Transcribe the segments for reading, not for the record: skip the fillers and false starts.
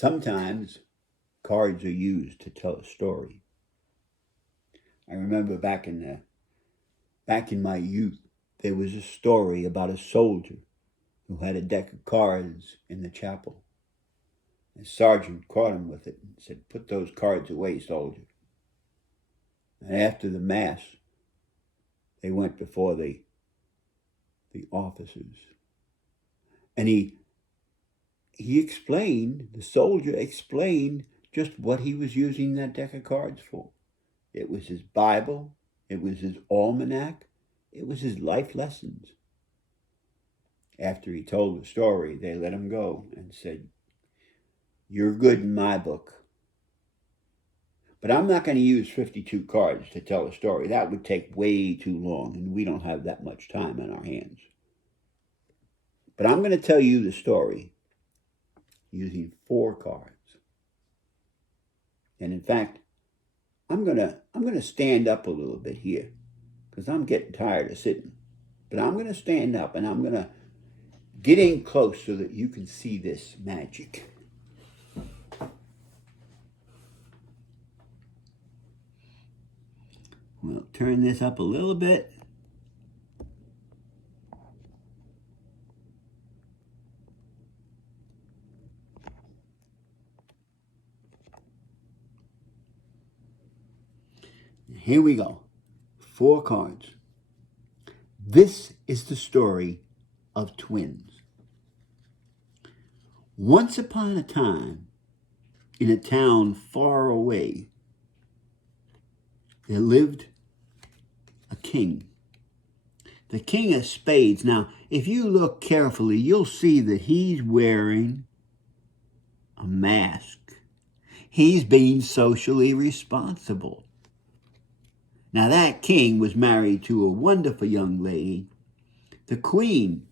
Sometimes cards are used to tell a story. I remember back in my youth, there was a story about a soldier who had a deck of cards in the chapel. The sergeant caught him with it and said, "Put those cards away, soldier." And after the mass, they went before the officers. And the soldier explained just what he was using that deck of cards for. It was his Bible, it was his almanac, it was his life lessons. After he told the story, they let him go and said, "You're good in my book. But I'm not going to use 52 cards to tell a story. That would take way too long, and we don't have that much time on our hands. But I'm going to tell you the story using 4 cards. And in fact, I'm going to stand up a little bit here because I'm getting tired of sitting. But I'm going to stand up and I'm going to get in close so that you can see this magic. We'll turn this up a little bit. Here we go. 4 cards. This is the story of twins. Once upon a time, in a town far away, there lived a king. The king of spades. Now, if you look carefully, you'll see that he's wearing a mask. He's being socially responsible. Now, that king was married to a wonderful young lady, the queen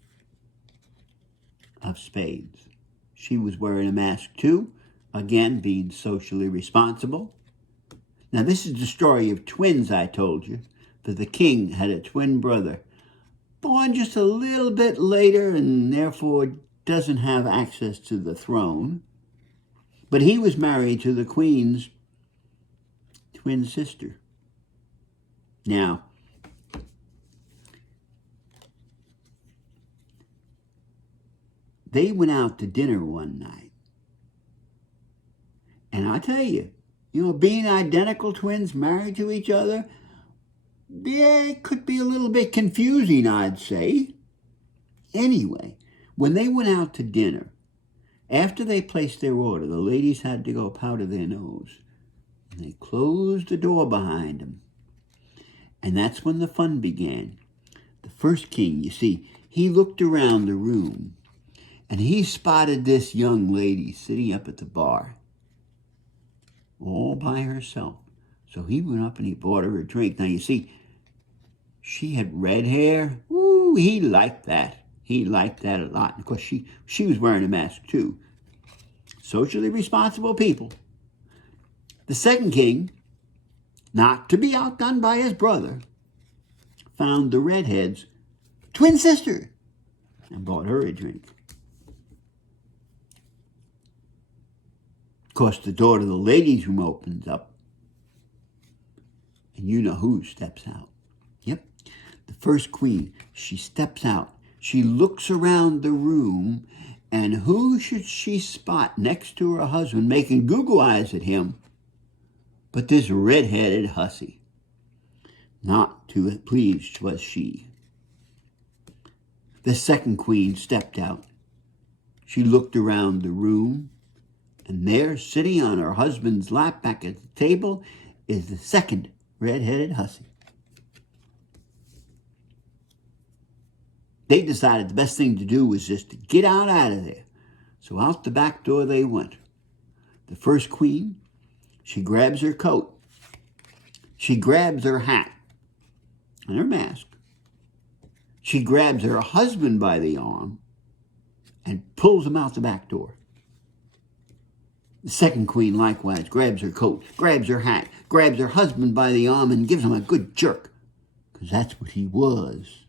of spades. She was wearing a mask too, again, being socially responsible. Now, this is the story of twins, I told you, that the king had a twin brother, born just a little bit later and therefore doesn't have access to the throne. But he was married to the queen's twin sister. Now, they went out to dinner one night. And I tell you, being identical twins married to each other, yeah, it could be a little bit confusing, I'd say. Anyway, when they went out to dinner, after they placed their order, the ladies had to go powder their nose. And they closed the door behind them. And that's when the fun began. The first king, you see, he looked around the room and he spotted this young lady sitting up at the bar all by herself. So he went up and he bought her a drink. Now, you see, she had red hair. Ooh, he liked that. He liked that a lot. And of course, she was wearing a mask too. Socially responsible people. The second king, not to be outdone by his brother, found the redhead's twin sister and bought her a drink. Of course, the door to the ladies' room opens up, and you know who steps out. Yep, the first queen. She steps out. She looks around the room, and who should she spot next to her husband making Google eyes at him but this red-headed hussy? Not too pleased was she. The second queen stepped out. She looked around the room, and there, sitting on her husband's lap back at the table, is the second red-headed hussy. They decided the best thing to do was just to get out of there. So out the back door they went. The first queen, she grabs her coat. She grabs her hat and her mask. She grabs her husband by the arm and pulls him out the back door. The second queen likewise grabs her coat, grabs her hat, grabs her husband by the arm and gives him a good jerk, because that's what he was.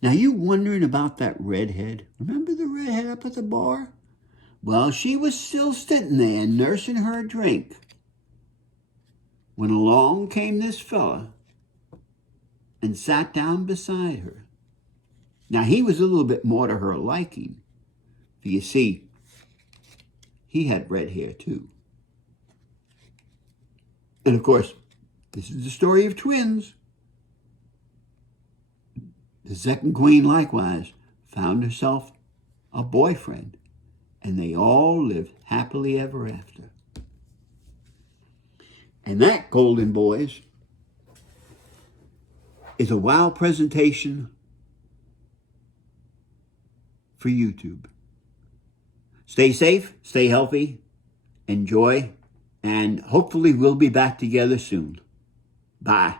Now, you wondering about that redhead? Remember the redhead up at the bar? Well, she was still sitting there nursing her drink when along came this fella and sat down beside her. Now, he was a little bit more to her liking. For you see, he had red hair too. And of course, this is the story of twins. The second queen likewise found herself a boyfriend, and they all lived happily ever after. And that, Golden Boys, is a WOW presentation for YouTube. Stay safe, stay healthy, enjoy, and hopefully we'll be back together soon. Bye.